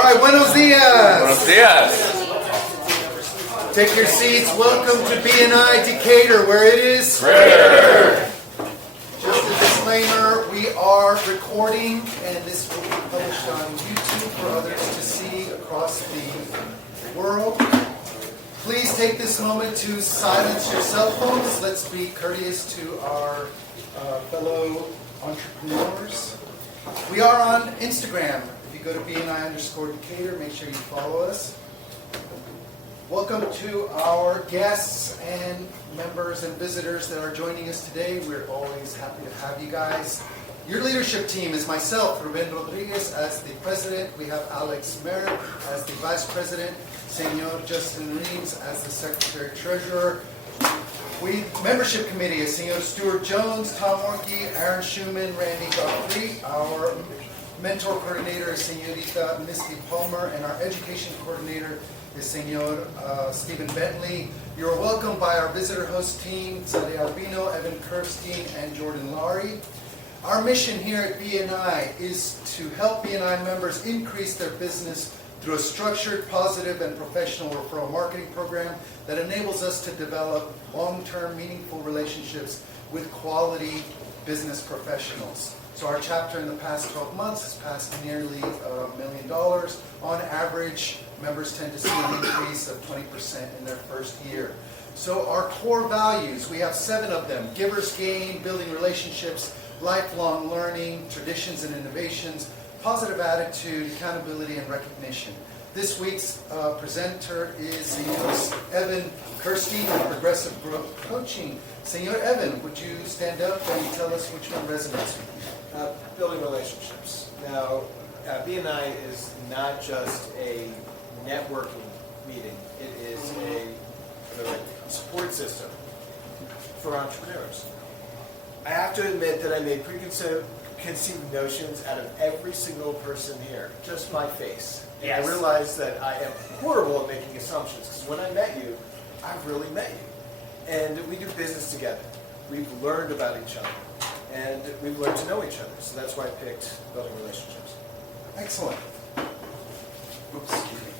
All right, buenos dias. Buenos dias. Take your seats. Welcome to BNI Decatur, where it is Prayer. Just a disclaimer, we are recording, and this will be published on YouTube for others to see across the world. Please take this moment to silence your cell phones. Let's be courteous to our fellow entrepreneurs. We are on Instagram. If you go to BNI_Decatur, make sure you follow us. Welcome to our guests and members and visitors that are joining us today. We're always happy to have you guys. Your leadership team is myself, Ruben Rodriguez, as the president. We have Alex Merritt as the vice president. Senor Justin Reeves as the secretary-treasurer. Membership committee is Senor Stuart Jones, Tom Orkey, Aaron Schumann, Randy Godfrey. Our mentor coordinator is Senorita Misty Palmer, and our education coordinator is Senor Stephen Bentley. You're welcomed by our visitor host team, Sade Albino, Evan Kirstein, and Jordan Laurie. Our mission here at BNI is to help BNI members increase their business through a structured, positive, and professional referral marketing program that enables us to develop long-term, meaningful relationships with quality business professionals. So our chapter in the past 12 months has passed nearly $1 million. On average, members tend to see an increase of 20% in their first year. So our core values, we have 7 of them: givers gain, building relationships, lifelong learning, traditions and innovations, positive attitude, accountability, and recognition. This week's presenter is Senor Evan Kirstein of Progressive Growth Coaching. Senor Evan, would you stand up and tell us which one resonates with you? Building relationships. Now, BNI is not just a networking meeting. It is a support system for entrepreneurs. I have to admit that I made preconceived notions out of every single person here, just my face. And Yes. I realized that I am horrible at making assumptions, because when I met you, I've really met you. And we do business together. We've learned about each other, and we've learned to know each other. So that's why I picked building relationships. Excellent. Oops, excuse me.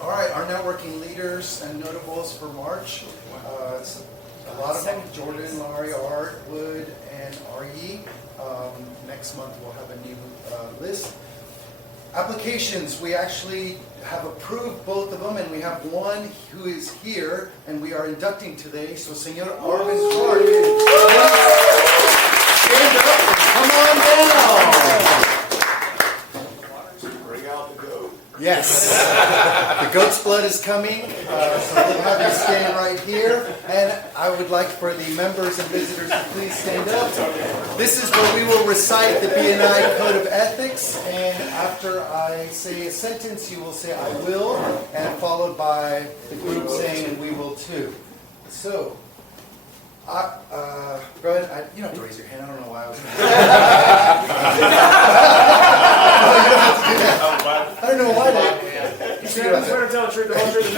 All right, our networking leaders and notables for March. It's a lot of them: Jordan, Laurie, Art, Wood, and R.E. Next month we'll have a new list. Applications, we actually have approved both of them, and we have one who is here, and we are inducting today. So, Senor Arvin Swart, stand up and come on down. Bring out the goat. Yes, the goat's blood is coming, so we'll have you stand right here. And I would like for the members and visitors to please stand up. This is where we will recite the BNI Code of Ethics, and after I say a sentence, you will say "I will," and followed by the group saying "and we will too." So, go ahead. You don't have to raise your hand. I don't know why I was. I don't know why that. He's trying to tell the truth, the whole truth, and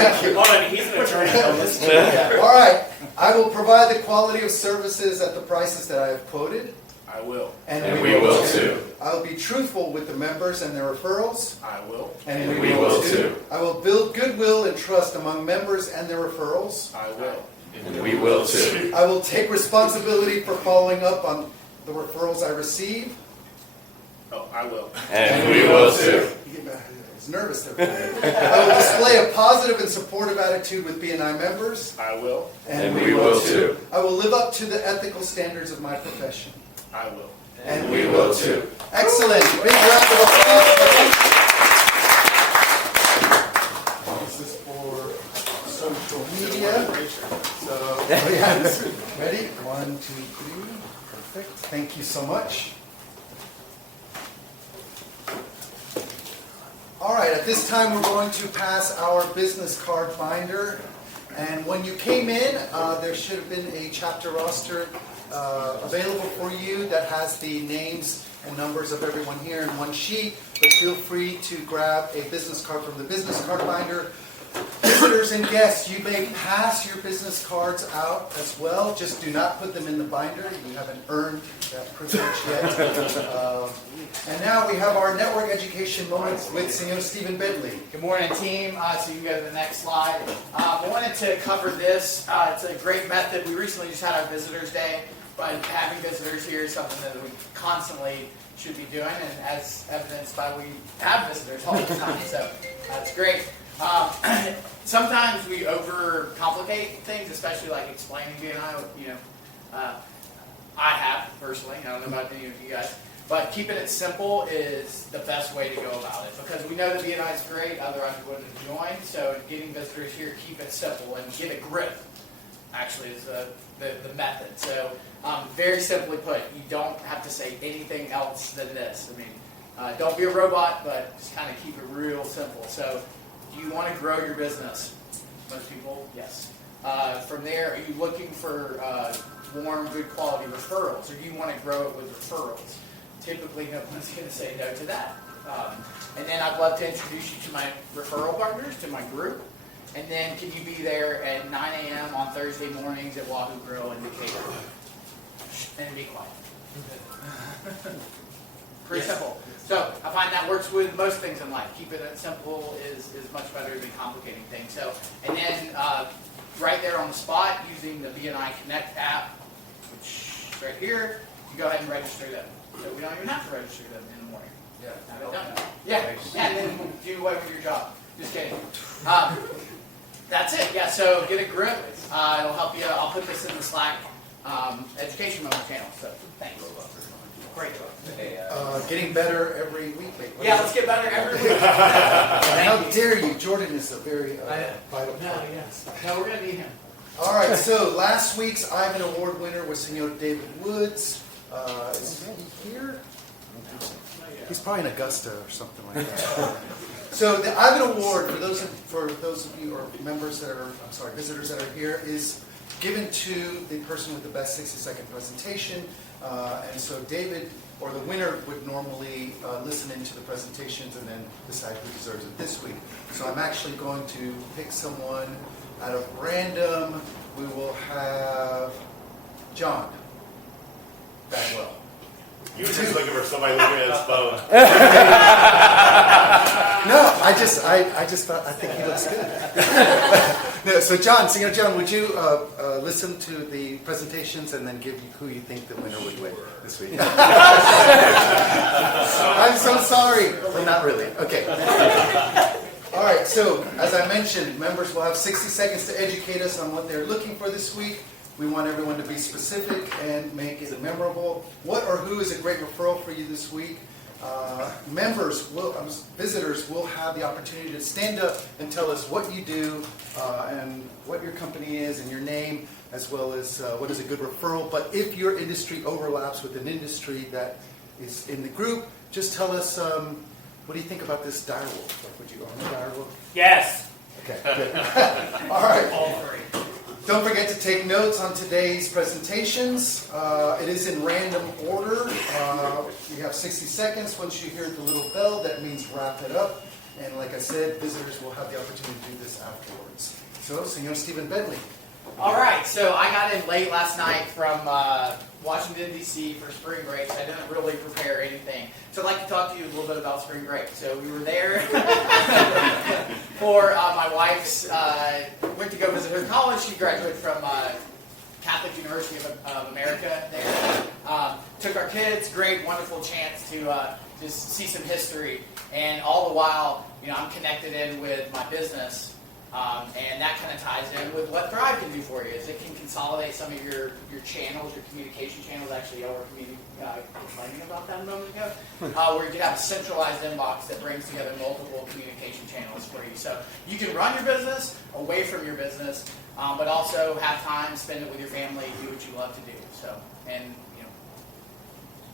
Thank you. Hold on, he's an attorney. Don't listen to him. All right. I will provide the quality of services at the prices that I have quoted. I will. And we will too. I will be truthful with the members and their referrals. I will. And we will too. I will build goodwill and trust among members and their referrals. I will. And we will too. I will take responsibility for following up on the referrals I receive. Oh, I will. And we will too. He's nervous there. I will display a positive and supportive attitude with BNI members. I will. And we will too. I will live up to the ethical standards of my profession. I will. And we will too. Excellent. Big round of applause. This is for social media. So, ready? 1, 2, 3. Perfect. Thank you so much. All right, at this time we're going to pass our business card binder. And when you came in, there should have been a chapter roster available for you that has the names and numbers of everyone here in one sheet. But feel free to grab a business card from the business card binder. This visitors and guests, you may pass your business cards out as well. Just do not put them in the binder. You haven't earned that privilege yet. And now we have our network education moment with Senor Stephen Bentley. Good morning, team. So you can go to the next slide. I wanted to cover this. It's a great method. We recently just had our Visitors Day, but having visitors here is something that we constantly should be doing, and as evidenced by we have visitors all the time, so that's great. Sometimes we overcomplicate things, especially like explaining BNI. I have personally. I don't know about any of you guys. But keeping it simple is the best way to go about it, because we know that BNI is great, otherwise we wouldn't have joined. So getting visitors here, keep it simple and get a grip, actually, is the method. So very simply put, you don't have to say anything else than this. I mean, don't be a robot, but just kind of keep it real simple. So do you want to grow your business? Most people, yes. From there, are you looking for warm, good quality referrals, or do you want to grow it with referrals? Typically, no one's going to say no to that. And then I'd love to introduce you to my referral partners, to my group. And then can you be there at 9 a.m. on Thursday mornings at Wahoo Grill in Decatur? And be quiet. Pretty simple. So I find that works with most things in life. Keeping it simple is much better than complicating things. So, and then right there on the spot, using the BNI Connect app, which is right here, you go ahead and register them. So we don't even have to register them in the morning. Yeah. Have it done. Yeah, and then do away with your job. Just kidding. That's it. Yeah, so get a grip. It'll help you. I'll put this in the Slack education moment channel. So thanks. Great. Getting better every week. Yeah, let's get better every week. How dare you? Jordan is a very vital part. No, we're going to need him. All right, so last week's Ivan Award winner was Senor David Woods. Is he here? He's probably in Augusta or something like that. So the Ivan Award, for those of you or members that are, visitors that are here, is given to the person with the best 60-second presentation. And so David, or the winner, would normally listen into the presentations and then decide who deserves it this week. So I'm actually going to pick someone out of random. We will have John Bagwell. You were just looking for somebody looking at his phone. No, I just thought, I think he looks good. No, so John, Senor John, would you listen to the presentations and then give you who you think the winner would win this week? I'm so sorry. Well, not really. Okay. All right, so as I mentioned, members will have 60 seconds to educate us on what they're looking for this week. We want everyone to be specific and make it memorable. What or who is a great referral for you this week? Visitors will have the opportunity to stand up and tell us what you do and what your company is and your name, as well as what is a good referral. But if your industry overlaps with an industry that is in the group, just tell us, what do you think about this direwolf? Like, would you own a direwolf? Yes. Okay, good. All right. All three. Don't forget to take notes on today's presentations. It is in random order. You have 60 seconds. Once you hear the little bell, that means wrap it up. And like I said, visitors will have the opportunity to do this afterwards. So, Senor Stephen Bentley. All right, so I got in late last night from Washington, D.C. for spring break, so I didn't really prepare anything. So I'd like to talk to you a little bit about spring break. So we were there for my wife's, went to go visit her college. She graduated from Catholic University of America there. Took our kids, great, wonderful chance to just see some history. And all the while, I'm connected in with my business. And that kind of ties in with what Thrive can do for you. Is it can consolidate some of your channels, your communication channels. Actually, y'all were complaining about that a moment ago. Where you can have a centralized inbox that brings together multiple communication channels for you. So you can run your business away from your business, but also have time, spend it with your family, do what you love to do. So, and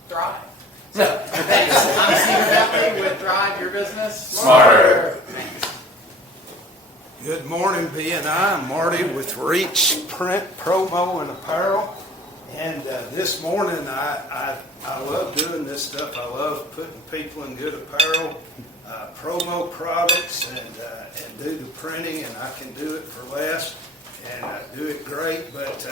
thrive. So thanks. I'm Stephen Bentley with Thrive Your Business Smarter. Thanks. Good morning, BNI. I'm Marty with Reach Print Promo and Apparel. And this morning, I love doing this stuff. I love putting people in good apparel. promo products and do the printing, and I can do it for less and do it great. But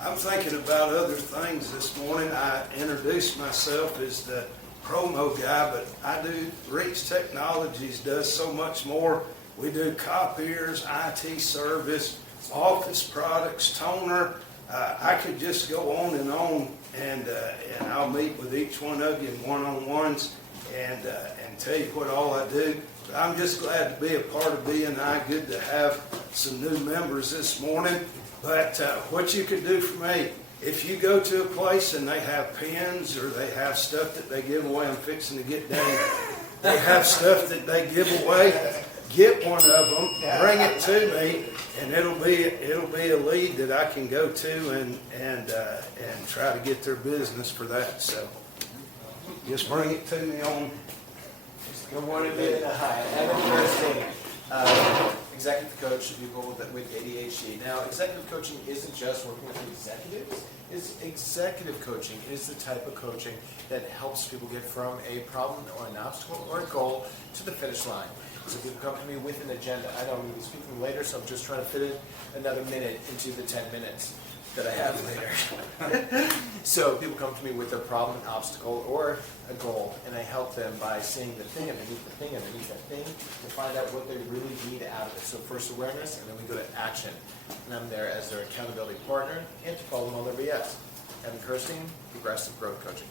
I'm thinking about other things this morning. I introduced myself as the promo guy, but I do, Reach Technologies does so much more. We do copiers, IT service, office products, toner. I could just go on, and I'll meet with each one of you in one-on-ones and tell you what all I do. But I'm just glad to be a part of BNI. Good to have some new members this morning. But what you could do for me, if you go to a place and they have pens or they have stuff that they give away, I'm fixing to get down. They have stuff that they give away. Get one of them, bring it to me, and it'll be a lead that I can go to and try to get their business for that. So just bring it to me on. Good morning, BNI. Evan Kirstein, executive coach to people with ADHD. Now, executive coaching isn't just working with executives. Executive coaching is the type of coaching that helps people get from a problem or an obstacle or a goal to the finish line. So people come to me with an agenda. I know I'm going to be speaking later, so I'm just trying to fit in another minute into the 10 minutes that I have later. So people come to me with a problem, an obstacle, or a goal, and I help them by seeing the thing underneath the thing underneath that thing to find out what they really need out of it. So first awareness, and then we go to action. And I'm there as their accountability partner and to follow them on their BS. Evan Kirstein, Progressive Growth Coaching.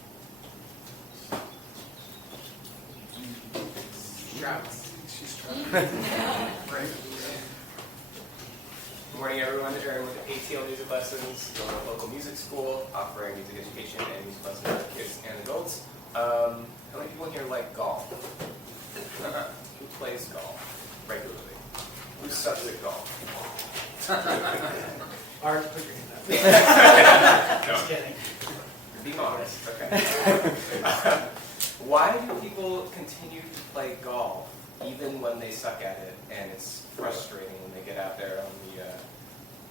Good morning, everyone. Aaron with ATL Music Lessons, going to a local music school, offering music education and music lessons for kids and adults. How many people in here like golf? Who plays golf regularly? Who sucks at golf? Art, put your hand up. No. Just kidding. Be honest. Okay. Why do people continue to play golf even when they suck at it and it's frustrating when they get out there on the,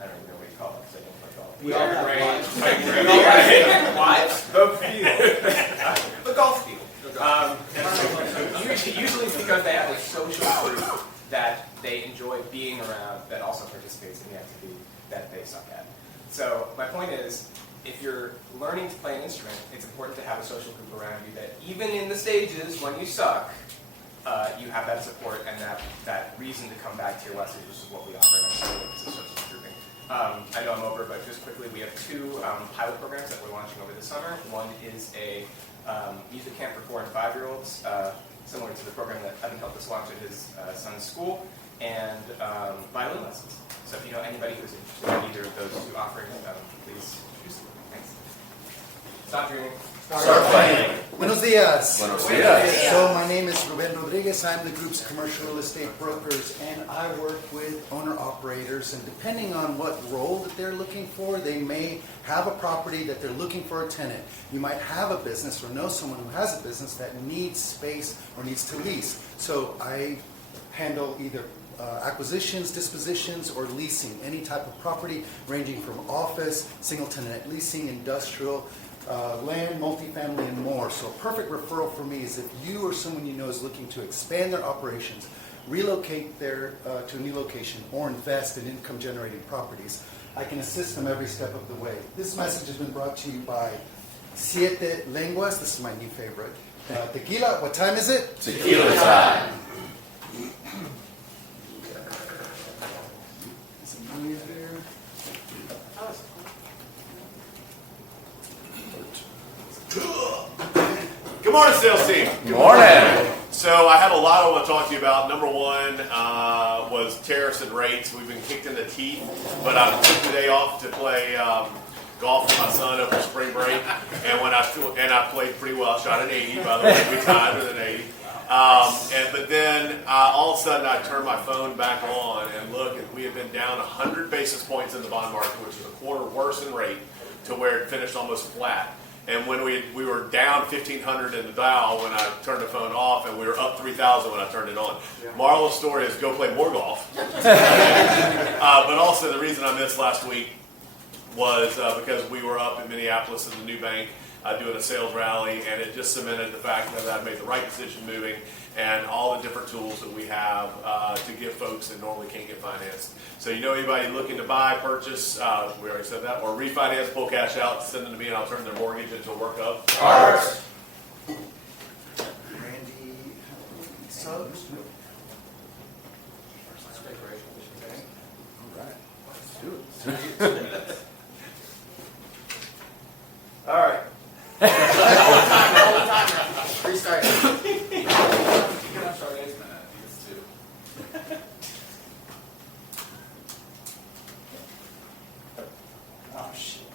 I don't even know what you call it because I don't play golf. We all have Lives? The field. The golf field. Usually it's because they have a social group that they enjoy being around that also participates in the activity that they suck at. So my point is, if you're learning to play an instrument, it's important to have a social group around you that even in the stages when you suck, you have that support and that reason to come back to your lessons, which is what we offer in our school, is social grouping. I know I'm over, but just quickly, we have two pilot programs that we're launching over the summer. One is a music camp for 4 and 5-year-olds, similar to the program that Evan helped us launch at his son's school, and violin lessons. So if you know anybody who's interested in either of those two offerings, please choose them. Thanks. Stop dreaming. Start playing. Buenos dias. Buenos dias. So my name is Ruben Rodriguez. I'm the group's commercial real estate brokers, and I work with owner-operators. And depending on what role that they're looking for, they may have a property that they're looking for a tenant. You might have a business or know someone who has a business that needs space or needs to lease. So I handle either acquisitions, dispositions, or leasing, any type of property ranging from office, single-tenant leasing, industrial, land, multifamily, and more. So a perfect referral for me is if you or someone you know is looking to expand their operations, relocate to a new location, or invest in income-generating properties, I can assist them every step of the way. This message has been brought to you by Siete Lenguas. This is my new favorite. Tequila, what time is it? Tequila time. Some noise there. Good morning, sales team. Good morning. So I have a lot I want to talk to you about. Number one was tariffs and rates. We've been kicked in the teeth, but I took the day off to play golf with my son over spring break, and I played pretty well. I shot an 80, by the way. We tied with an 80. But then all of a sudden I turned my phone back on and look, and we have been down 100 basis points in the bond market, which is a quarter worse in rate, to where it finished almost flat. And when we were down 1,500 in the Dow when I turned the phone off, and we were up 3,000 when I turned it on. Moral of the story is go play more golf. But also the reason I missed last week was because we were up in Minneapolis in the new bank, doing a sales rally, and it just cemented the fact that I made the right decision moving, and all the different tools that we have to give folks that normally can't get financed. So you know anybody looking to buy, purchase, we already said that, or refinance, pull cash out, send them to me, and I'll turn their mortgage into a work of Ours. Randy Suggs? All right. Restart. Oh, shit.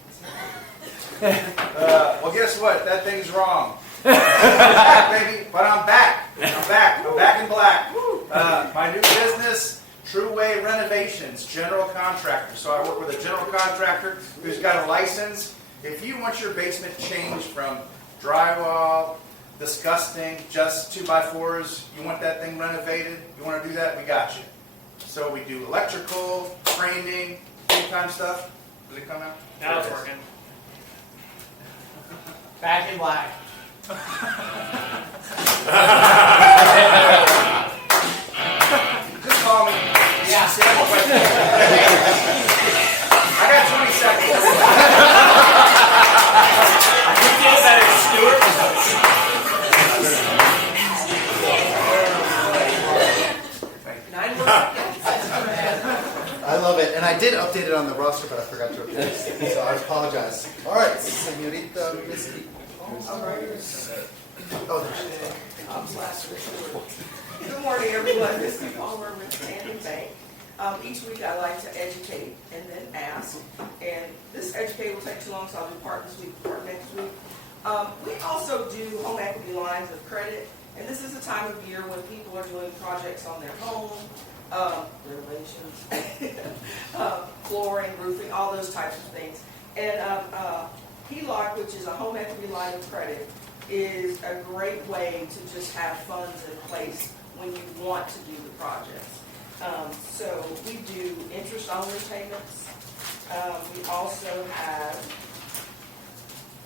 Well, guess what? That thing's wrong. I'm back, baby, but I'm back. I'm back. I'm back in black. My new business, True Way Renovations, general contractor. So I work with a general contractor who's got a license. If you want your basement changed from drywall, disgusting, just 2x4s, you want that thing renovated, you want to do that, we got you. So we do electrical, framing, any kind of stuff. Does it come out? Now it's working. Back in black. Just call me. Yeah. See, I have a question. I got 20 seconds. I love it, and I did update it on the roster, but I forgot to update it, so I apologize. All right, Senorita Misty. Oh, there she is. Good morning, everyone. This is Palmer with Standing Bank. Each week I like to educate and then ask. And this educate will take too long, so I'll do part this week, part next week. We also do home equity lines of credit. And this is a time of year when people are doing projects on their home, renovations, flooring, roofing, all those types of things. And HELOC, which is a home equity line of credit, is a great way to just have funds in place when you want to do the projects. So we do interest-only payments. We also have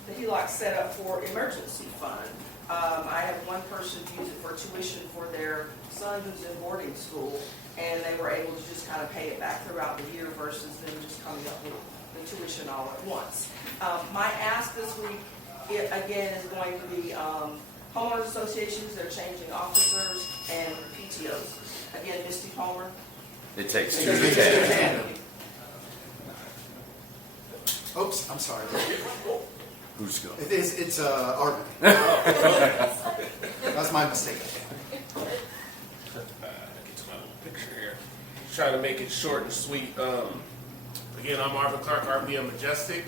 the HELOC set up for emergency fund. I had one person use it for tuition for their son who's in boarding school, and they were able to just kind of pay it back throughout the year versus them just coming up with the tuition all at once. My ask this week, again, is going to be homeowners associations. They're changing officers and PTOs. Again, Misty Palmer. It takes 2 to 10. Oops, I'm sorry. Who's going? It's Arvin. That's my mistake. Get to my little picture here. Try to make it short and sweet. Again, I'm Marvin Clark, RPM Majestic.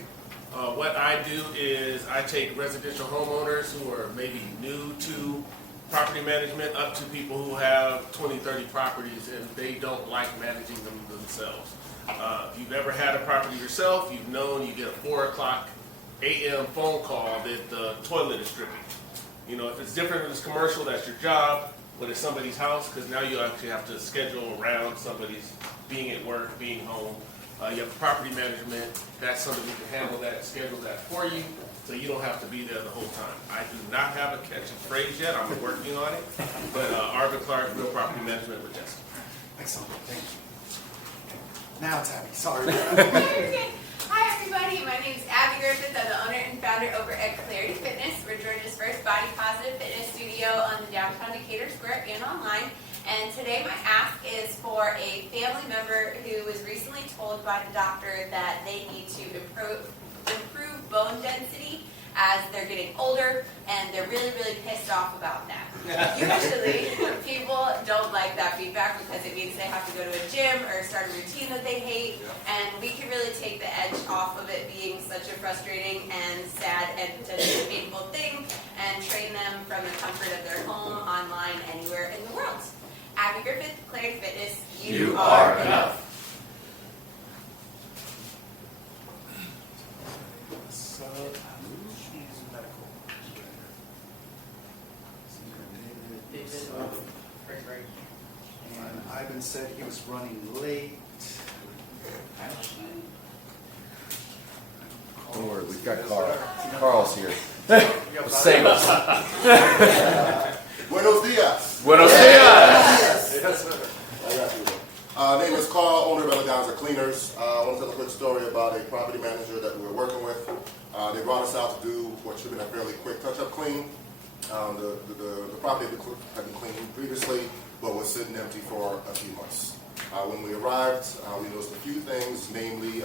What I do is I take residential homeowners who are maybe new to property management up to people who have 20, 30 properties and they don't like managing them themselves. If you've ever had a property yourself, you've known you get a 4 a.m. phone call that the toilet is dripping. You know, if it's different if it's commercial, that's your job. When it's somebody's house, because now you actually have to schedule around somebody's being at work, being home. You have property management, that's somebody who can handle that, schedule that for you, so you don't have to be there the whole time. I do not have a catchy phrase yet, I'm working on it, but Arvin Clark, Real Property Management with Jessica. Excellent, thank you. Now it's Abby, sorry. Hi everybody, my name is Abby Griffith. I'm the owner and founder over at Clarity Fitness. We're Georgia's first body positive fitness studio on the downtown Decatur Square and online. And today my ask is for a family member who was recently told by the doctor that they need to improve bone density as they're getting older, and they're really, really pissed off about that. Usually, people don't like that feedback because it means they have to go to a gym or start a routine that they hate, and we can really take the edge off of it being such a frustrating and sad and potentially painful thing, and train them from the comfort of their home, online, anywhere in the world. Abby Griffith, Clarity Fitness, you are enough. So, she's medical. And Ivan said he was running late. Don't worry, we've got Carl. Carl's here. Save us. Buenos dias. Buenos dias. I got you. Name is Carl, owner of Eleganza Cleaners. I want to tell a quick story about a property manager that we were working with. They brought us out to do what should have been a fairly quick touch-up clean. The property had been cleaned previously, but was sitting empty for a few months. When we arrived, we noticed a few things, namely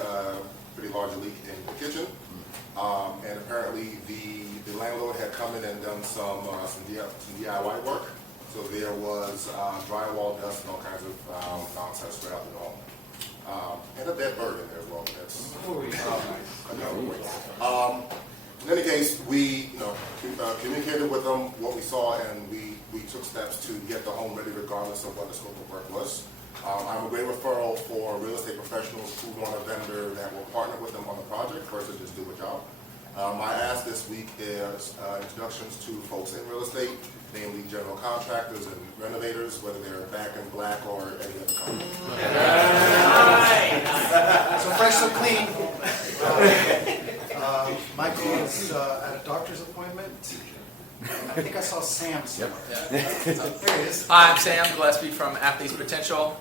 pretty large leak in the kitchen. And apparently the landlord had come in and done some DIY work. So there was drywall dust and all kinds of nonsense spread out the home. And a dead bird in there as well. That's in any case, we communicated with them what we saw, and we took steps to get the home ready regardless of what the scope of work was. I'm a great referral for real estate professionals who want a vendor that will partner with them on the project versus just do a job. My ask this week is introductions to folks in real estate, namely general contractors and renovators, whether they're back in black or any other color. So fresh, so clean. Michael is at a doctor's appointment. I think I saw Sam somewhere. There he is. Hi, I'm Sam Gillespie from Athletes Potential.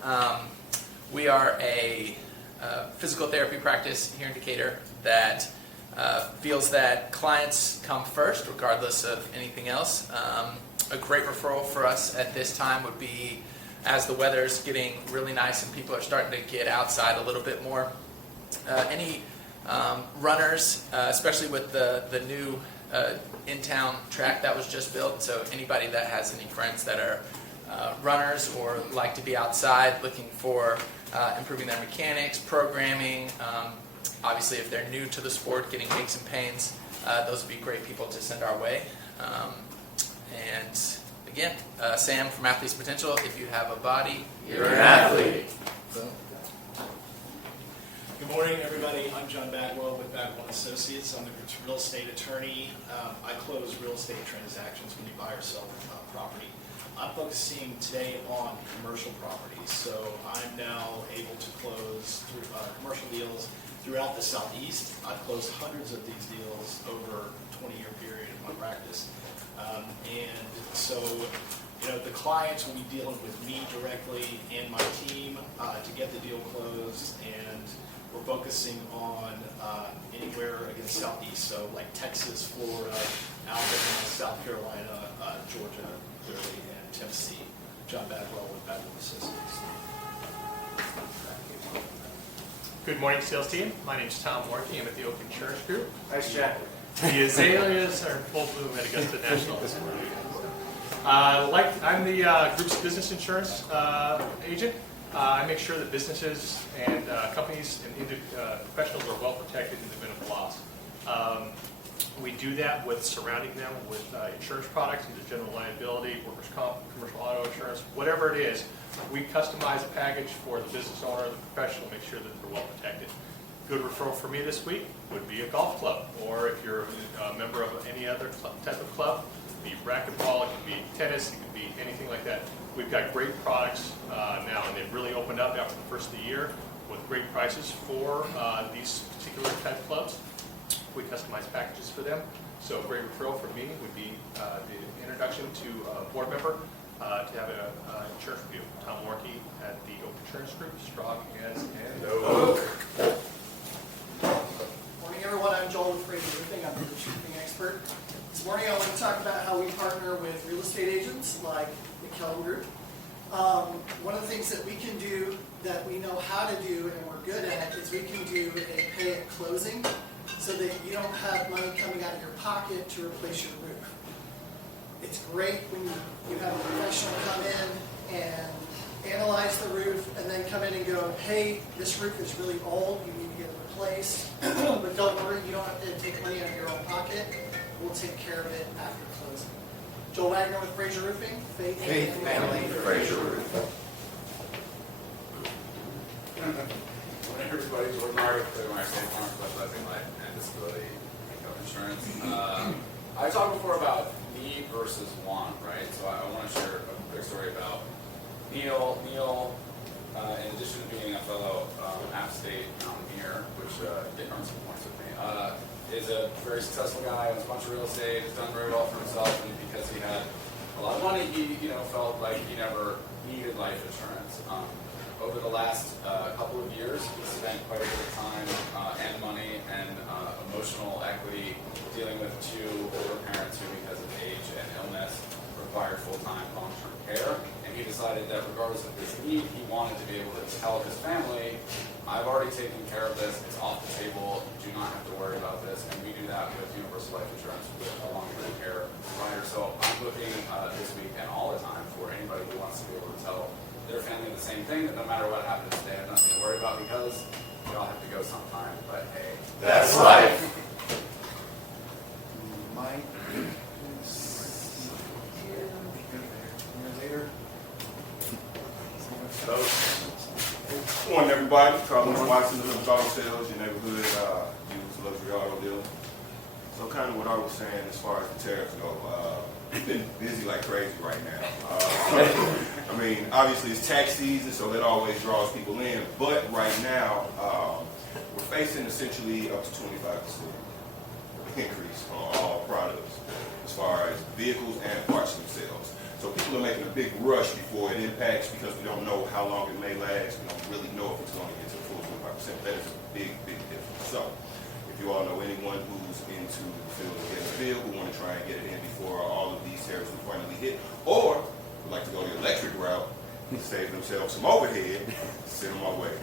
We are a physical therapy practice here in Decatur that feels that clients come first, regardless of anything else. A great referral for us at this time would be, as the weather's getting really nice and people are starting to get outside a little bit more, any runners, especially with the new in-town track that was just built. So anybody that has any friends that are runners or like to be outside looking for improving their mechanics, programming, obviously if they're new to the sport, getting aches and pains, those would be great people to send our way. And again, Sam from Athletes Potential, if you have a body, You're an athlete. Good morning, everybody. I'm John Bagwell with Bagwell Associates. I'm the group's real estate attorney. I close real estate transactions when you buy or sell property. I'm focusing today on commercial properties. So I'm now able to close commercial deals throughout the Southeast. I've closed hundreds of these deals over a 20-year period of my practice. And so, the clients will be dealing with me directly and my team to get the deal closed, and we're focusing on anywhere against Southeast, so like Texas, Florida, Alabama, South Carolina, Georgia, clearly, and Tennessee. John Bagwell with Bagwell Associates. Good morning, sales team. My name is Tom Morkey. I'm at the Oak Insurance Group. Nice Jack. The azaleas are in full bloom at Augusta National this morning. I'm the group's business insurance agent. I make sure that businesses and companies and professionals are well protected in the event of loss. We do that with surrounding them with insurance products, either general liability, workers' comp, commercial auto insurance, whatever it is. We customize a package for the business owner or the professional to make sure that they're well protected. Good referral for me this week would be a golf club, or if you're a member of any other type of club, it could be racquetball, it could be tennis, it could be anything like that. We've got great products now, and they've really opened up after the first of the year with great prices for these particular type of clubs. We customize packages for them. So a great referral for me would be the introduction to a board member to have an insurance review. Tom Morkey at the Oak Insurance Group, strong as an oak. Morning, everyone. I'm Joel with Fraser Roofing. I'm the roofing expert. This morning, I want to talk about how we partner with real estate agents like the Kelm Group. One of the things that we can do that we know how to do and we're good at is we can do a pay at closing so that you don't have money coming out of your pocket to replace your roof. It's great when you have a professional come in and analyze the roof and then come in and go, hey, this roof is really old, you need to get it replaced. But don't worry, you don't have to take money out of your own pocket. We'll take care of it after closing. Joel Wagner with Fraser Roofing. Faith Family. Fraser Roofing. Morning, everybody. Jordan Margaret, my State Farm Specializing Life and Disability Income Insurance. I talked before about need versus want, right? So I want to share a quick story about Neil, in addition to being a fellow App State mountaineer, which did earn some points with me, is a very successful guy, owns a bunch of real estate, has done very well for himself, and because he had a lot of money, he felt like he never needed life insurance. Over the last couple of years, he spent quite a bit of time and money and emotional equity dealing with two older parents who, because of age and illness, required full-time long-term care. And he decided that regardless of his need, he wanted to be able to tell his family, I've already taken care of this, it's off the table, you do not have to worry about this. And we do that with universal life insurance with a long-term care provider. So I'm looking this week and all the time for anybody who wants to be able to tell their family the same thing, that no matter what happens, they have nothing to worry about, because we all have to go sometime, but hey. That's life. Mike is here. Later. Morning, everybody. Carlos Watson, the Little Auto Sales, your neighborhood used luxury auto dealer. So kind of what I was saying as far as the tariffs go, we've been busy like crazy right now. I mean, obviously it's tax season, so that always draws people in. But right now, we're facing essentially up to 25% increase on all products as far as vehicles and parts themselves. So people are making a big rush before it impacts, because we don't know how long it may last. We don't really know if it's going to get to the full 25%. That is a big, big difference. So if you all know anyone who's into the field of getting a vehicle, who want to try and get it in before all of these tariffs will finally hit, or would like to go the electric route and save themselves some overhead, send them our way.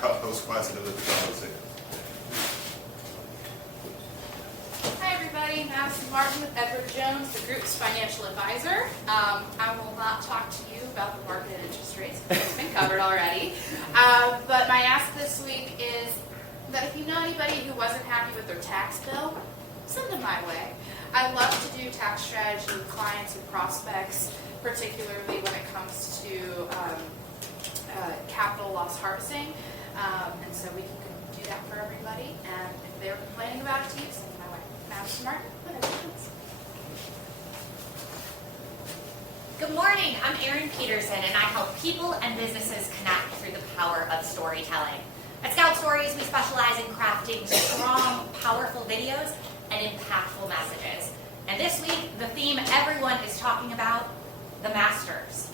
Carlos Watson, the Little Auto Sales. Hi everybody, Madison Martin with Edward Jones, the group's financial advisor. I will not talk to you about the market and interest rates, because it's been covered already. But my ask this week is that if you know anybody who wasn't happy with their tax bill, send them my way. I love to do tax strategy with clients and prospects, particularly when it comes to capital loss harvesting. And so we can do that for everybody. And if they're complaining about it to you, send them my way. Madison Martin, whatever it is. Good morning, I'm Erin Peterson, and I help people and businesses connect through the power of storytelling. At Scout Stories, we specialize in crafting strong, powerful videos and impactful messages. And this week, the theme everyone is talking about, the Masters.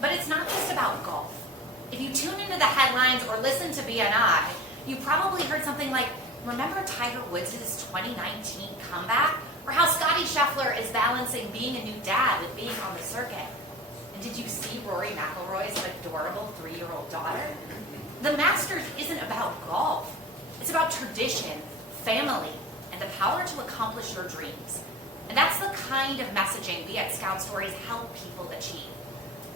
But it's not just about golf. If you tune into the headlines or listen to BNI, you probably heard something like, remember Tiger Woods' 2019 comeback? Or how Scottie Scheffler is balancing being a new dad with being on the circuit? And did you see Rory McIlroy's adorable 3-year-old daughter? The Masters isn't about golf. It's about tradition, family, and the power to accomplish your dreams. And that's the kind of messaging we at Scout Stories help people achieve.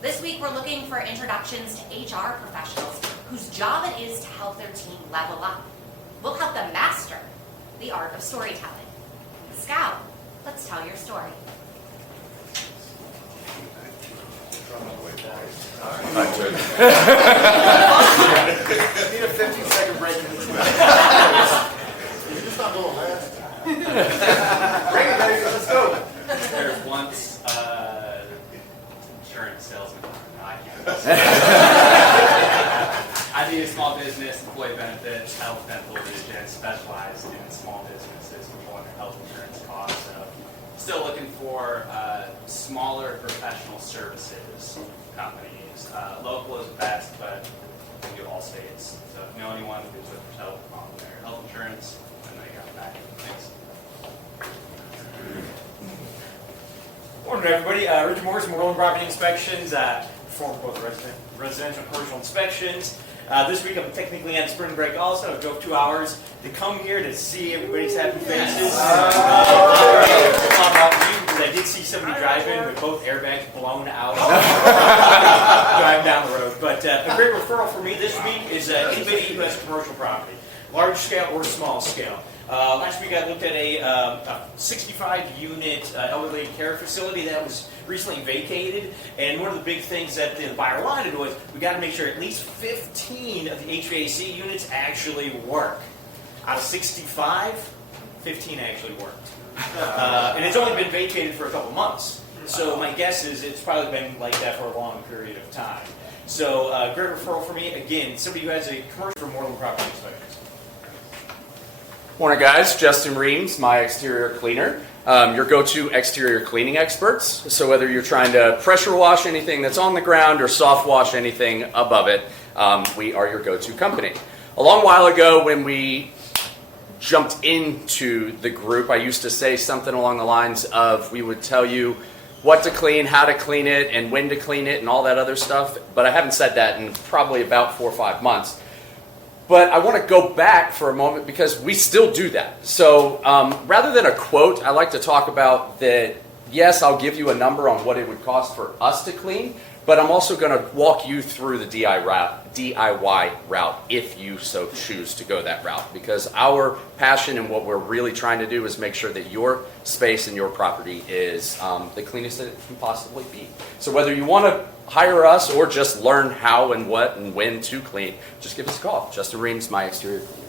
This week, we're looking for introductions to HR professionals whose job it is to help their team level up. We'll help them master the art of storytelling. Scout, let's tell your story. Need a 15-second break in between. It's not going last. Break it, guys. Let's go. There's once insurance salesman. I do small business, employee benefits, health, dental, vision, specialized in small businesses controlling their health insurance costs. So still looking for smaller professional services companies. Local is best, but we do all states. So if you know anyone who's with help on their health insurance, then they got it back. Thanks. Morning, everybody. Richard Morrison, Moreland Property Inspections. Perform both residential and commercial inspections. This week I'm technically on spring break also. I drove 2 hours to come here to see everybody's happy faces. Because I did see somebody driving with both airbags blown out. Driving down the road. But a great referral for me this week is anybody who has commercial property, large scale or small scale. Last week I looked at a 65-unit elderly care facility that was recently vacated, and one of the big things that the buyer wanted was we got to make sure at least 15 of the HVAC units actually work. Out of 65, 15 actually worked. And it's only been vacated for a couple months, so my guess is it's probably been like that for a long period of time. So great referral for me. Again, somebody who has a commercial for Moreland Property Inspections. Morning, guys. Justin Reams, my exterior cleaner. Your go-to exterior cleaning experts. So whether you're trying to pressure wash anything that's on the ground or soft wash anything above it, we are your go-to company. A long while ago when we jumped into the group, I used to say something along the lines of we would tell you what to clean, how to clean it, and when to clean it, and all that other stuff. But I haven't said that in probably about 4 or 5 months. But I want to go back for a moment because we still do that. So rather than a quote, I like to talk about that, yes, I'll give you a number on what it would cost for us to clean, but I'm also going to walk you through the DIY route if you so choose to go that route. Because our passion and what we're really trying to do is make sure that your space and your property is the cleanest that it can possibly be. So whether you want to hire us or just learn how and what and when to clean, just give us a call. Justin Reams, my exterior cleaner.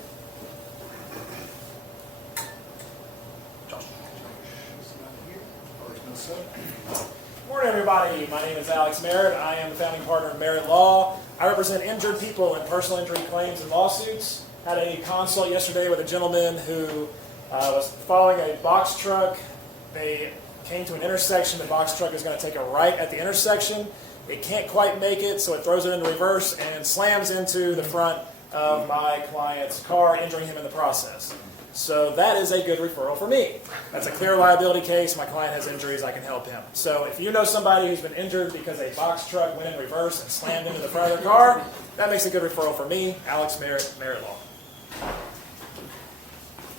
Morning, everybody. My name is Alex Merritt. I am the founding partner of Merritt Law. I represent injured people in personal injury claims and lawsuits. Had a consult yesterday with a gentleman who was following a box truck. They came to an intersection. The box truck is going to take a right at the intersection. It can't quite make it, so it throws it into reverse and slams into the front of my client's car, injuring him in the process. So that is a good referral for me. That's a clear liability case. My client has injuries. I can help him. So if you know somebody who's been injured because a box truck went in reverse and slammed into the front of their car, that makes a good referral for me, Alex Merritt, Merritt Law.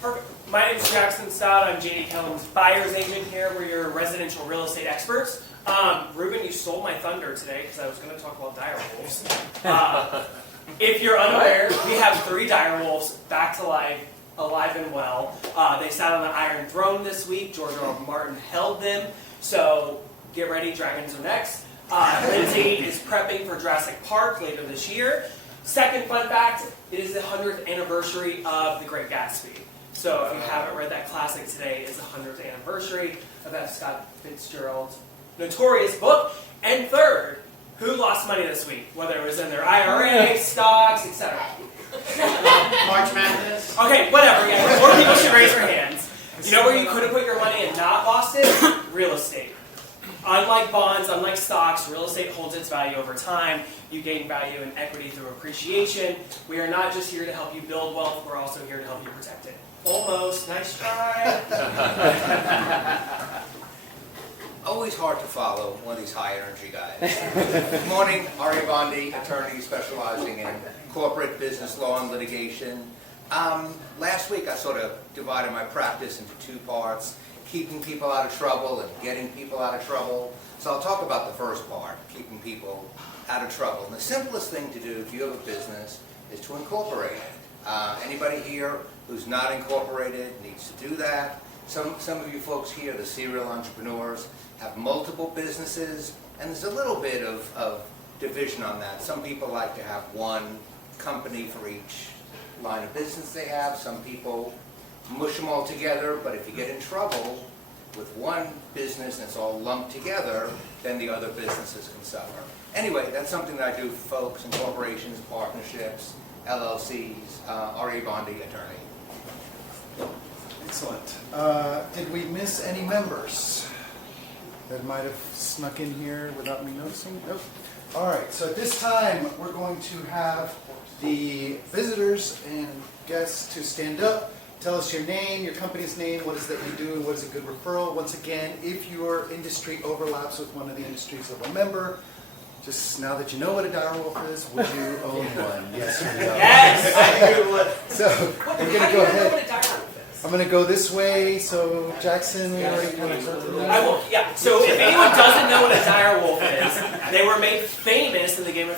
Perfect. My name is Jackson Stott. I'm J.D. Kellum's buyer's agent here. We're your residential real estate experts. Ruben, you stole my thunder today because I was going to talk about dire wolves. If you're unaware, we have 3 dire wolves back to life, alive and well. They sat on the Iron Throne this week. George R. R. Martin held them. So get ready, dragons are next. Lindsay is prepping for Jurassic Park later this year. Second fun fact, it is the 100th anniversary of The Great Gatsby. So if you haven't read that classic, today is the 100th anniversary of F. Scott Fitzgerald's notorious book. And third, who lost money this week? Whether it was in their IRA, stocks, etc. March Madness. Okay, whatever. Yeah, more people should raise their hands. You know where you could have put your money and not lost it? Real estate. Unlike bonds, unlike stocks, real estate holds its value over time. You gain value in equity through appreciation. We are not just here to help you build wealth, we're also here to help you protect it. Almost. Nice try. Always hard to follow one of these high energy guys. Good morning, Ari Bondi, attorney specializing in corporate business law and litigation. Last week I sort of divided my practice into 2 parts, keeping people out of trouble and getting people out of trouble. So I'll talk about the first part, keeping people out of trouble. And the simplest thing to do if you have a business is to incorporate it. Anybody here who's not incorporated needs to do that. Some of you folks here, the serial entrepreneurs, have multiple businesses, and there's a little bit of division on that. Some people like to have one company for each line of business they have. Some people mush them all together, but if you get in trouble with one business and it's all lumped together, then the other businesses can suffer. Anyway, that's something that I do for folks in corporations, partnerships, LLCs, R.A. Bondi, attorney. Excellent. Did we miss any members that might have snuck in here without me noticing? Nope. All right, so at this time, we're going to have the visitors and guests to stand up, tell us your name, your company's name, what is that you do, and what is a good referral. Once again, if your industry overlaps with one of the industries of a member, just now that you know what a dire wolf is, would you own one? Yes or no? Yes, I do. So we're going to go ahead. I'm going to go this way, so Jackson, we already kind of talked about I will, yeah, so if anyone doesn't know what a dire wolf is, they were made famous in the Game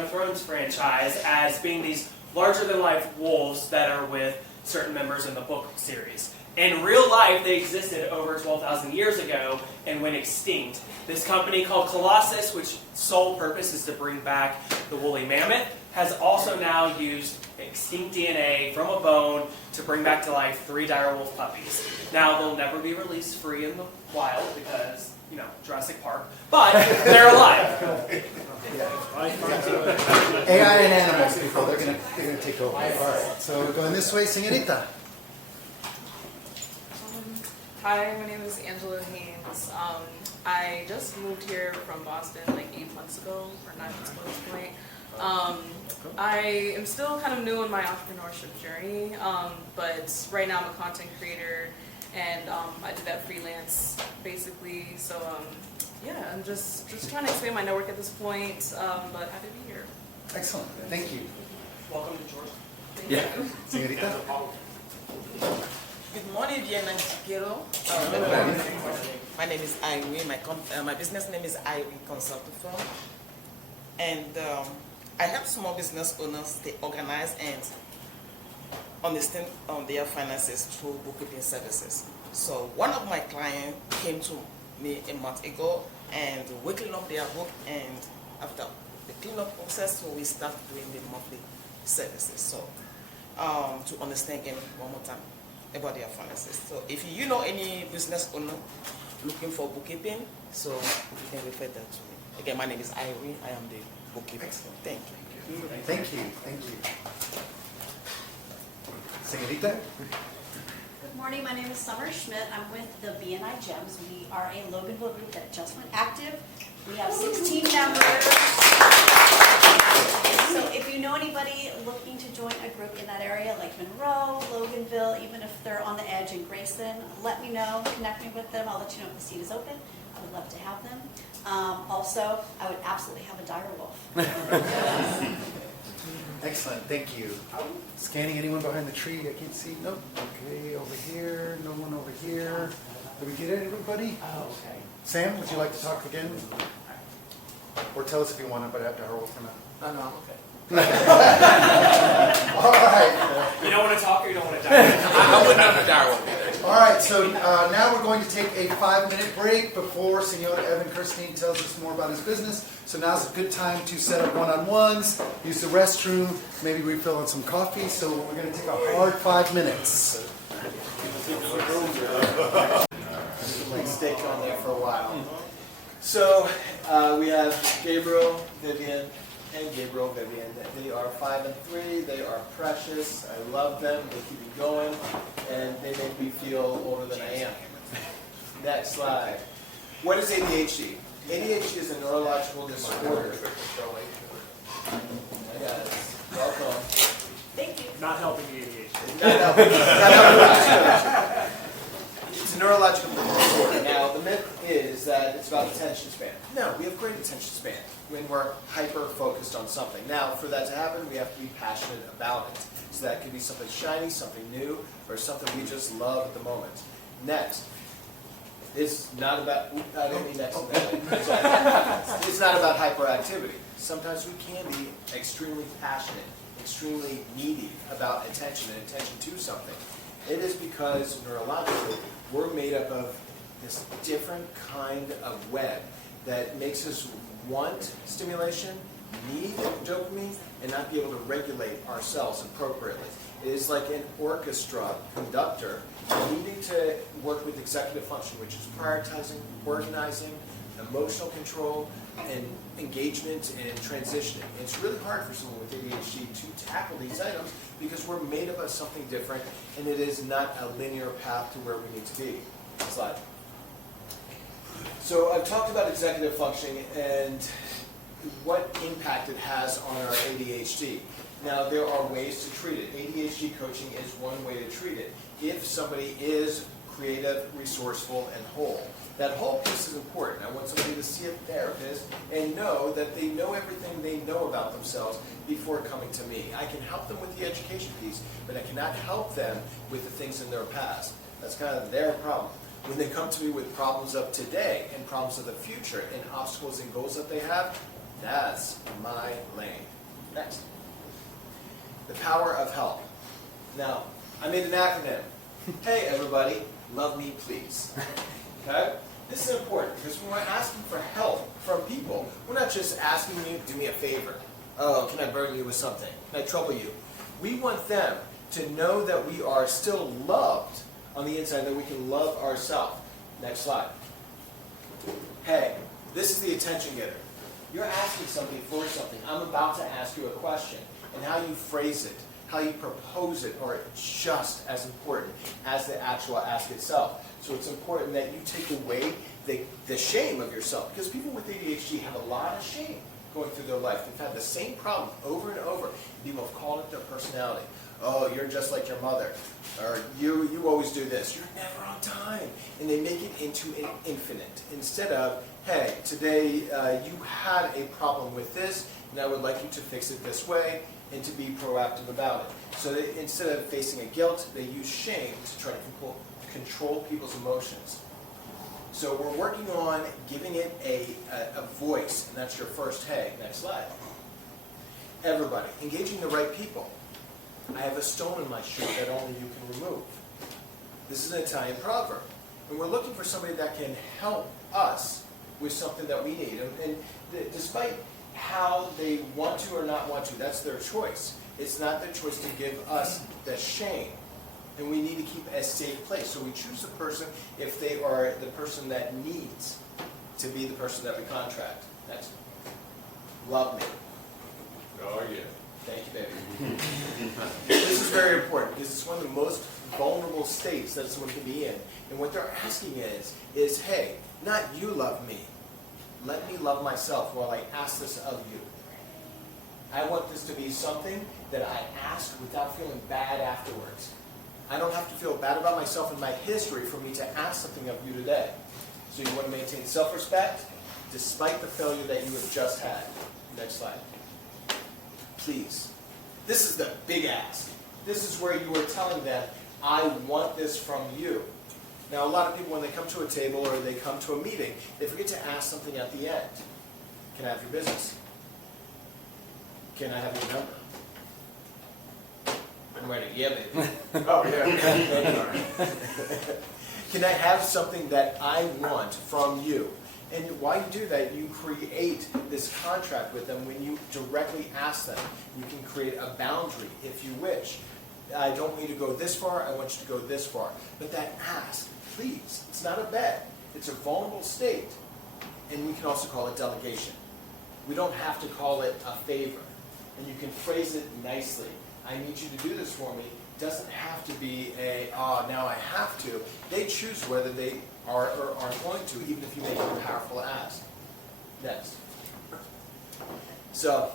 of Thrones franchise as being these larger-than-life wolves that are with certain members in the book series. In real life, they existed over 12,000 years ago and went extinct. This company called Colossus, which sole purpose is to bring back the woolly mammoth, has also now used extinct DNA from a bone to bring back to life 3 dire wolf puppies. Now, they'll never be released free in the wild because, you know, Jurassic Park, but they're alive. AI and animals, people, they're gonna take over. All right, so we're going this way, señorita. Hi, my name is Angela Haynes. I just moved here from Boston like 8 months ago, or 9 months ago at this point. I am still kind of new in my entrepreneurship journey, but right now I'm a content creator, and I do that freelance basically. So yeah, I'm just trying to expand my network at this point, but happy to be here. Excellent. Thank you. Welcome to Georgia. Yeah. Señorita? Good morning, BNI Decatur. My name is Irene. My business name is Irene Consulting Firm. And I help small business owners stay organized and understand their finances through bookkeeping services. So one of my clients came to me a month ago, and we clean up their book, and after the cleanup process, so we start doing the monthly services. So to understand again one more time about their finances. So if you know any business owner looking for bookkeeping, so you can refer that to me. Again, my name is Irene. I am the bookkeeper. Thank you. Thank you. Thank you. Señorita? Good morning, my name is Summer Schmidt. I'm with the BNI Gems. We are a Loganville group that just went active. We have 16 members. So if you know anybody looking to join a group in that area, like Monroe, Loganville, even if they're on the edge in Grayson, let me know, connect me with them. I'll let you know if the seat is open. I would love to have them. Also, I would absolutely have a dire wolf. Excellent, thank you. Scanning anyone behind the tree? I can't see. Nope. Okay, over here. No one over here. Did we get everybody? Oh, okay. Sam, would you like to talk again? Or tell us if you want to, but after her, for now. No, I'm okay. All right. You don't want to talk or you don't want to die? I wouldn't have a dire wolf either. All right, so now we're going to take a 5-minute break before Senor Evan Kirstein tells us more about his business. So now's a good time to set up one-on-ones, use the restroom, maybe refill on some coffee. So we're going to take a hard 5 minutes. Like steak on there for a while. So we have Gabriel, Vivian, and Gabriel, Vivian. They are 5 and 3. They are precious. I love them. They keep me going, and they make me feel older than I am. Next slide. What is ADHD? ADHD is a neurological disorder. Yes. Welcome. Thank you. Not helping the ADHD. Not helping. It's a neurological disorder. Now, the myth is that it's about attention span. No, we have great attention span when we're hyper-focused on something. Now, for that to happen, we have to be passionate about it. So that could be something shiny, something new, or something we just love at the moment. Next. It's not about, I didn't mean next to that. It's not about hyperactivity. Sometimes we can be extremely passionate, extremely needy about attention and attention to something. It is because neurologically, we're made up of this different kind of web that makes us want stimulation, need dopamine, and not be able to regulate ourselves appropriately. It is like an orchestra conductor needing to work with executive function, which is prioritizing, organizing, emotional control, and engagement and transitioning. It's really hard for someone with ADHD to tackle these items because we're made up of something different, and it is not a linear path to where we need to be. Slide. So I've talked about executive functioning and what impact it has on our ADHD. Now, there are ways to treat it. ADHD coaching is one way to treat it. If somebody is creative, resourceful, and whole. That whole piece is important. I want somebody to see a therapist and know that they know everything they know about themselves before coming to me. I can help them with the education piece, but I cannot help them with the things in their past. That's kind of their problem. When they come to me with problems of today and problems of the future and obstacles and goals that they have, that's my lane. Next. The power of help. Now, I made an acronym. Hey, everybody, love me, please. Okay? This is important because when we're asking for help from people, we're not just asking you to do me a favor. Oh, can I burden you with something? Can I trouble you? We want them to know that we are still loved on the inside, that we can love ourselves. Next slide. Hey, this is the attention getter. You're asking somebody for something. I'm about to ask you a question. And how you phrase it, how you propose it are just as important as the actual ask itself. So it's important that you take away the shame of yourself, because people with ADHD have a lot of shame going through their life. They've had the same problem over and over. People have called it their personality. Oh, you're just like your mother. Or you always do this. You're never on time. And they make it into an infinite. Instead of, hey, today you had a problem with this, and I would like you to fix it this way, and to be proactive about it. So instead of facing a guilt, they use shame to try to control people's emotions. So we're working on giving it a voice, and that's your first, hey, next slide. Everybody, engaging the right people. I have a stone in my shoe that only you can remove. This is an Italian proverb. And we're looking for somebody that can help us with something that we need. And despite how they want to or not want to, that's their choice. It's not their choice to give us the shame. And we need to keep a safe place. So we choose the person if they are the person that needs to be the person that we contract. Next. Love me. Oh, yeah. Thank you, baby. This is very important because it's one of the most vulnerable states that someone can be in. And what they're asking is, hey, not you love me. Let me love myself while I ask this of you. I want this to be something that I ask without feeling bad afterwards. I don't have to feel bad about myself and my history for me to ask something of you today. So you want to maintain self-respect despite the failure that you have just had. Next slide. Please. This is the big ask. This is where you are telling them, I want this from you. Now, a lot of people, when they come to a table or they come to a meeting, they forget to ask something at the end. Can I have your business? Can I have your number? I'm ready. Yeah, baby. Oh, yeah. Can I have something that I want from you? And while you do that, you create this contract with them when you directly ask them. You can create a boundary if you wish. I don't want you to go this far, I want you to go this far. But that ask, please, it's not a bet. It's a vulnerable state. And we can also call it delegation. We don't have to call it a favor. And you can phrase it nicely. I need you to do this for me. It doesn't have to be now I have to. They choose whether they are or aren't going to, even if you make it a powerful ask. Next. So,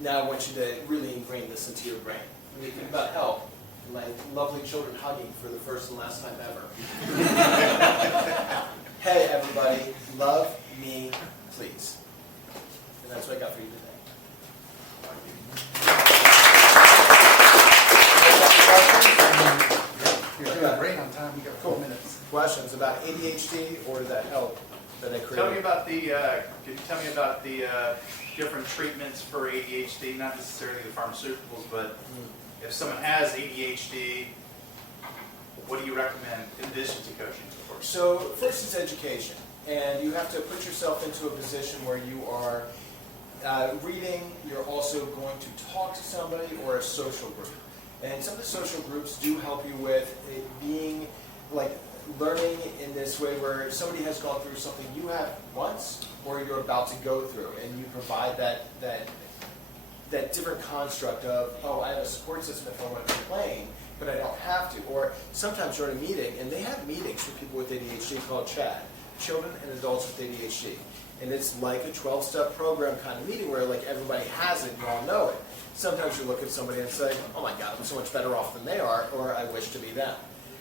now I want you to really ingrain this into your brain. When you think about help, like lovely children hugging for the first and last time ever. Hey, everybody, love me, please. And that's what I got for you today. You're doing great on time. We got 4 minutes. Questions about ADHD or that help that I created? Tell me about the. Can you tell me about the different treatments for ADHD? Not necessarily the pharmaceuticals, but if someone has ADHD, what do you recommend in addition to coaching, of course? So first is education, and you have to put yourself into a position where you are reading. You're also going to talk to somebody or a social group. And some of the social groups do help you with it being like learning in this way where somebody has gone through something you have once or you're about to go through, and you provide that different construct of, oh, I have a support system if I want to complain, but I don't have to. Or sometimes you're at a meeting, and they have meetings for people with ADHD called CHAD, Children and Adults with ADHD. And it's like a 12-step program kind of meeting where like everybody has it and you all know it. Sometimes you look at somebody and say, oh my God, I'm so much better off than they are, or I wish to be them.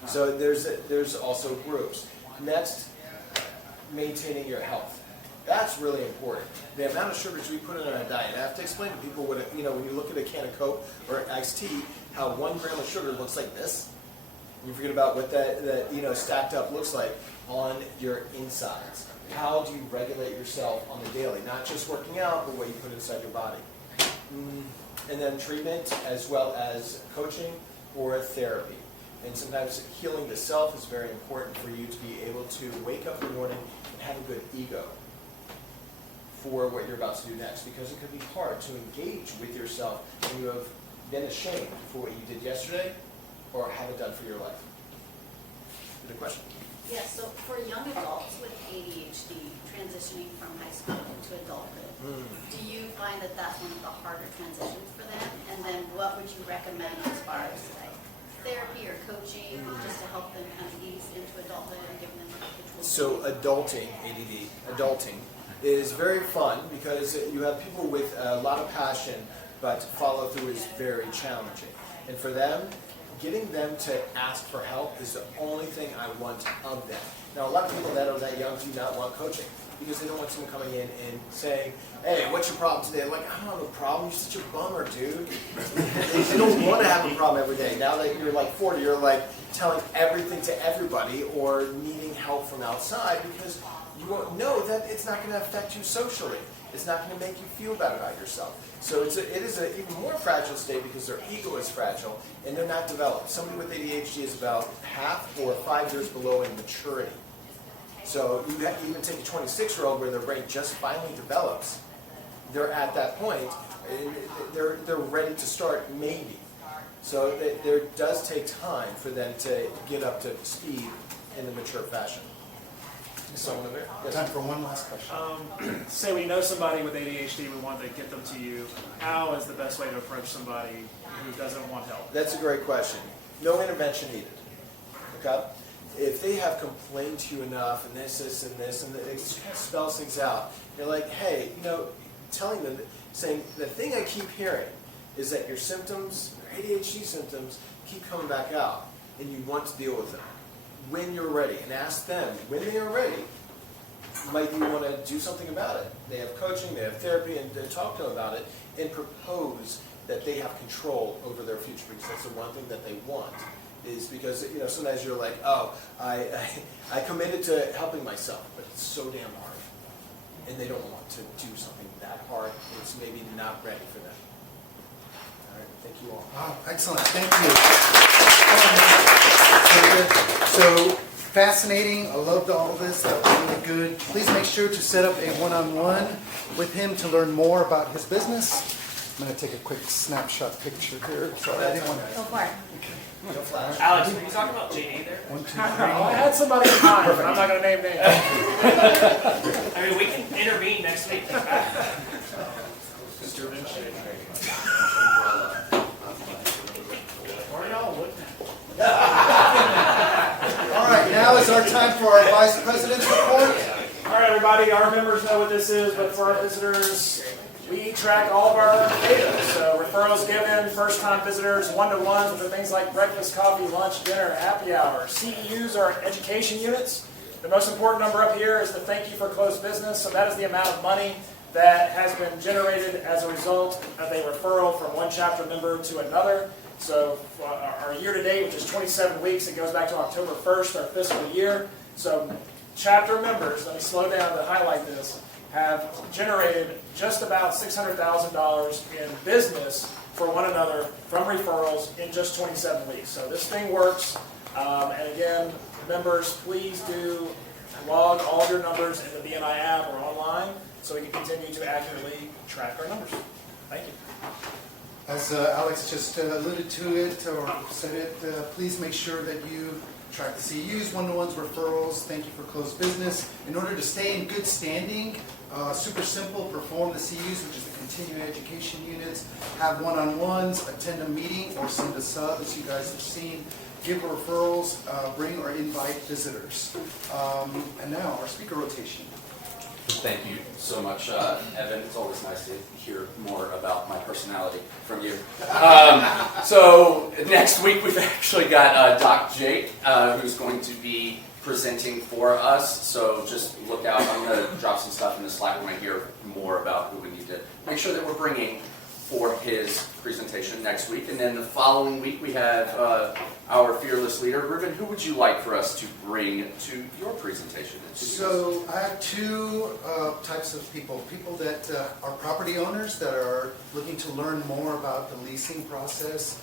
So there's also groups. Next, maintaining your health. That's really important. The amount of sugars we put in our diet. I have to explain to people when you look at a can of Coke or iced tea, how 1 gram of sugar looks like this. You forget about what that stacked up looks like on your insides. How do you regulate yourself on the daily? Not just working out, but what you put inside your body. And then treatment as well as coaching or therapy. And sometimes healing the self is very important for you to be able to wake up in the morning and have a good ego for what you're about to do next. Because it could be hard to engage with yourself when you have been ashamed for what you did yesterday or haven't done for your life. Good question. Yes, so for young adults with ADHD transitioning from high school into adulthood, do you find that that's one of the harder transitions for them? And then what would you recommend as far as like therapy or coaching, just to help them kind of ease into adulthood and give them the tools? So adulting, ADD, adulting is very fun because you have people with a lot of passion, but follow through is very challenging. And for them, getting them to ask for help is the only thing I want of them. Now, a lot of people that are that young do not want coaching because they don't want someone coming in and saying, hey, what's your problem today? Like, I don't have a problem. You're such a bummer, dude. They don't want to have a problem every day. Now that you're like 40, you're like telling everything to everybody or needing help from outside because you won't know that it's not going to affect you socially. It's not going to make you feel bad about yourself. So it is an even more fragile state because their ego is fragile and they're not developed. Somebody with ADHD is about half or 5 years below in maturity. So you even take a 26-year-old where their brain just finally develops. They're at that point. And they're ready to start maybe. So there does take time for them to get up to speed in a mature fashion. Someone over there? Yes. Time for one last question. Say we know somebody with ADHD, we want to get them to you. How is the best way to approach somebody who doesn't want help? That's a great question. No intervention needed. Okay? If they have complained to you enough, and this, and this, and it just kind of spells things out, you're like, hey, telling them, saying, the thing I keep hearing is that your symptoms, your ADHD symptoms, keep coming back out, and you want to deal with them. When you're ready, and ask them, when they are ready, might you want to do something about it? They have coaching, they have therapy, and talk to them about it, and propose that they have control over their future, because that's the one thing that they want. Is because sometimes you're like, oh, I committed to helping myself, but it's so damn hard, and they don't want to do something that hard. It's maybe not ready for them. All right, thank you all. Wow, excellent. Thank you. So fascinating. I loved all of this. That was really good. Please make sure to set up a one-on-one with him to learn more about his business. I'm going to take a quick snapshot picture here. So I didn't want to. Go for it. Alex, were you talking about JD there? 1, 2, 3. I had somebody in mind, but I'm not going to name names. I mean, we can intervene next week. Where are y'all looking All right, now is our time for our Vice President's report. All right, everybody, our members know what this is, but for our visitors, we track all of our data. So referrals given, first-time visitors, one-to-ones, which are things like breakfast, coffee, lunch, dinner, happy hour. CEUs are education units. The most important number up here is the thank you for closed business. So that is the amount of money that has been generated as a result of a referral from one chapter member to another. So our year-to-date, which is 27 weeks, it goes back to October 1st, our fiscal year. So chapter members, let me slow down to highlight this, have generated just about $600,000 in business for one another from referrals in just 27 weeks. So this thing works. And again, members, please do log all of your numbers in the BNI app or online so we can continue to accurately track our numbers. Thank you. As Alex just alluded to it or said it, please make sure that you track the CEUs, one-to-ones, referrals, thank you for closed business. In order to stay in good standing, super simple, perform the CEUs, which is the continuing education units, have one-on-ones, attend a meeting, or send a sub, as you guys have seen, give referrals, bring or invite visitors. And now, our speaker rotation. Thank you so much, Evan. It's always nice to hear more about my personality from you. So next week we've actually got Doc Jake, who's going to be presenting for us. So just look out. I'm going to drop some stuff in the Slack when I hear more about who we need to make sure that we're bringing for his presentation next week. And then the following week we have our fearless leader. Ruben, who would you like for us to bring to your presentation? So I have two types of people. People that are property owners that are looking to learn more about the leasing process,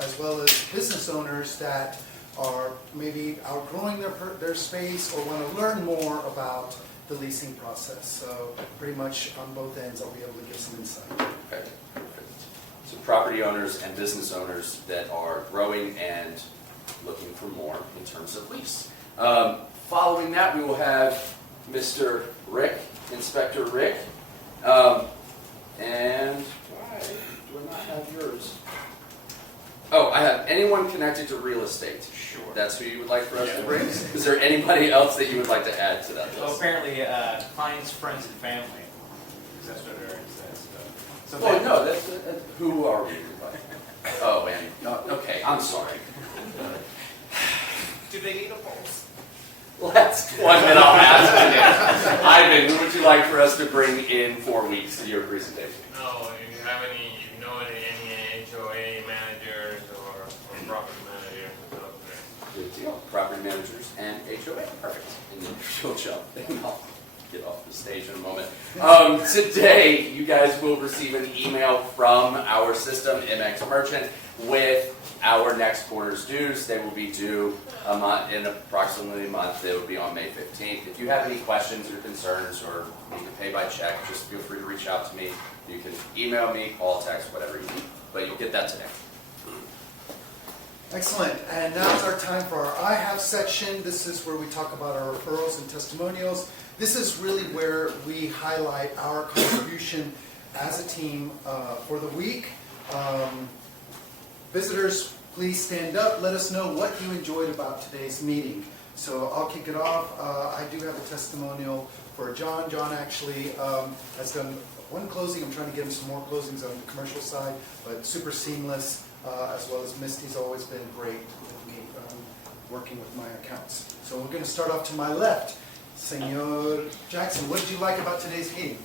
as well as business owners that are maybe outgrowing their space or want to learn more about the leasing process. So pretty much on both ends I'll be able to give some insight. Okay. So property owners and business owners that are growing and looking for more in terms of lease. Following that, we will have Mr. Rick, Inspector Rick. And why do I not have yours? Oh, I have anyone connected to real estate. Sure. That's who you would like for us to bring? Is there anybody else that you would like to add to that list? Well, apparently, clients, friends, and family. Because that's what it already says. So Well, no, that's who are we? Oh, and okay, I'm sorry. Do they need a pulse? That's one that I'll ask again. Ivan, who would you like for us to bring in 4 weeks to your presentation? No, if you have any, if you know any HOA managers or property managers, Good deal. Property managers and HOA. Perfect. And then you'll jump. And I'll get off the stage in a moment. Today, you guys will receive an email from our system, MX Merchant, with our next quarter's dues. They will be due in approximately a month. They will be on May 15th. If you have any questions or concerns or need to pay by check, just feel free to reach out to me. You can email me, call, text, whatever you need. But you'll get that today. Excellent. And now is our time for our I Have section. This is where we talk about our referrals and testimonials. This is really where we highlight our contribution as a team for the week. Visitors, please stand up. Let us know what you enjoyed about today's meeting. So I'll kick it off. I do have a testimonial for John. John actually has done one closing. I'm trying to get him some more closings on the commercial side, but super seamless, as well as Misty's always been great with me working with my accounts. So we're going to start off to my left. Senor Jackson, what did you like about today's meeting?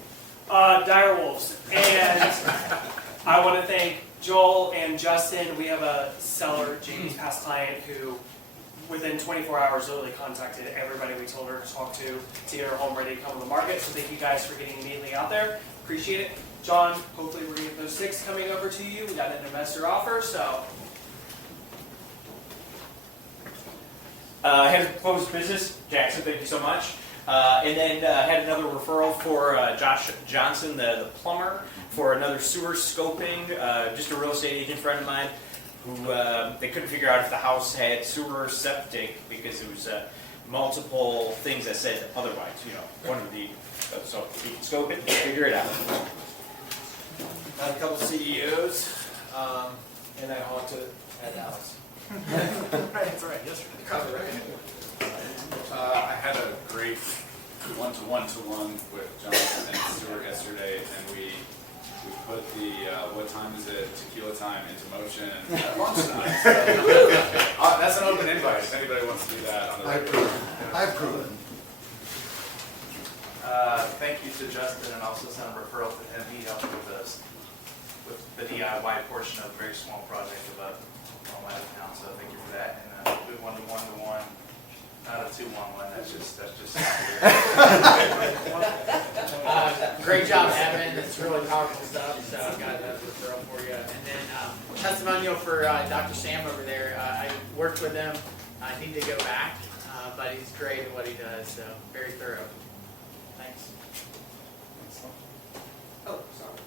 Dire wolves. And I want to thank Joel and Justin. We have a seller, Jamie's past client, who within 24 hours literally contacted everybody we told her to talk to get her home ready to come to the market. So thank you guys for getting immediately out there. Appreciate it. John, hopefully we're going to get those 6 coming over to you. We got an investor offer, so. Head of Proposed Business, Jackson, thank you so much. And then had another referral for Josh Johnson, the plumber, for another sewer scoping. Just a real estate agent friend of mine who they couldn't figure out if the house had sewer or septic because it was multiple things that said otherwise. You know, one of the so if you can scope it, figure it out. Had a couple CEOs, and I haunted at Dallas. Right, that's right. Yesterday. Cover it. I had a great one-to-one with Jonathan and Stuart yesterday, and we put the what time is it tequila time into motion at lunchtime. So, that's an open invite if anybody wants to do that on the regular. I approve. Thank you to Justin, and also sent a referral to him. He helped with us with the DIY portion of a very small project about all my account. So thank you for that. And good one-to-one, not a 2-1-1. That's just. Great job, Evan. It's really powerful stuff. So I've got that referral for you. And then testimonial for Dr. Sam over there. I worked with him. I need to go back, but he's great at what he does. So very thorough. Thanks. Oh, sorry.